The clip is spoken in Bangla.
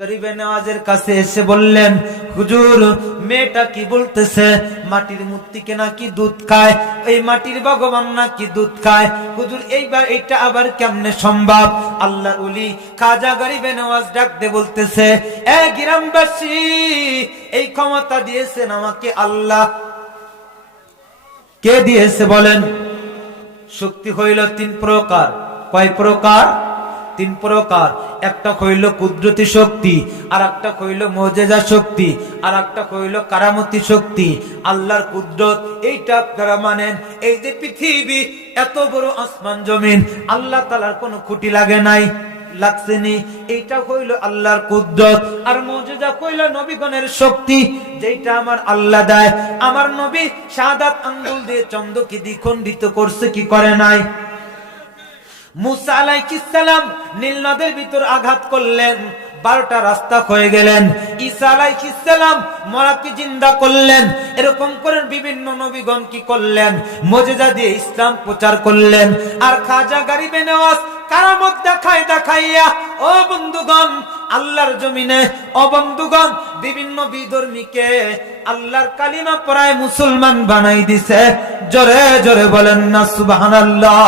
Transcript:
গরিবে নওয়াজের কাছে এসে বললেন, হুজুর মেয়েটা কি বলতেছে মাটির মূর্তিকে নাকি দুধ খায়, এই মাটির ভগবান নাকি দুধ খায়। হুজুর এইবার এটা আবার কেমনে সম্ভব? আল্লাহর ওলি খাজা গরিবে নওয়াজ ডাক দিয়ে বলতেছে, এ গ্রামবাসী, এই ক্ষমতা দিয়েছেন আমাকে আল্লাহ। কে দিয়েছে বলেন? শক্তি হইল তিন প্রকার। কয় প্রকার? তিন প্রকার। একটা হইল কুদরতি শক্তি, আর একটা হইল মুজিজা শক্তি, আর একটা হইল কারামতি শক্তি। আল্লাহর কুদরত এইটা আপনারা মানেন। এই যে পৃথিবী এত বড় আসমান জমিন, আল্লাহ তাআলার কোনো খুঁটি লাগে নাই, লাগছেনি। এইটা হইল আল্লাহর কুদরত। আর মুজিজা হইল নবীগণের শক্তি, যেটা আমার আল্লাহ দেয়। আমার নবী শাহাদাত আঙ্গুল দিয়ে চন্দ্রকে দ্বিখণ্ডিত করছে কি করে নাই? মুসা আলাইহিস সালাম নীল নদের ভিতর আঘাত করলেন, 12টা রাস্তা হয়ে গেলেন। ঈসা আলাইহিস সালাম মরাকে জিন্দা করলেন। এরকম করে বিভিন্ন নবীগণ কি করলেন? মুজিজা দিয়ে ইসলাম প্রচার করলেন। আর খাজা গরিবে নওয়াজ কারামত দেখাইয়া, ও বন্ধুগণ, আল্লাহর জমিনে, ও বন্ধুগণ, বিভিন্ন বিধর্মীকে আল্লাহর কালিমা পড়ায় মুসলমান বানাই দিছে। জোরে জোরে বলেন না সুবহানাল্লাহ।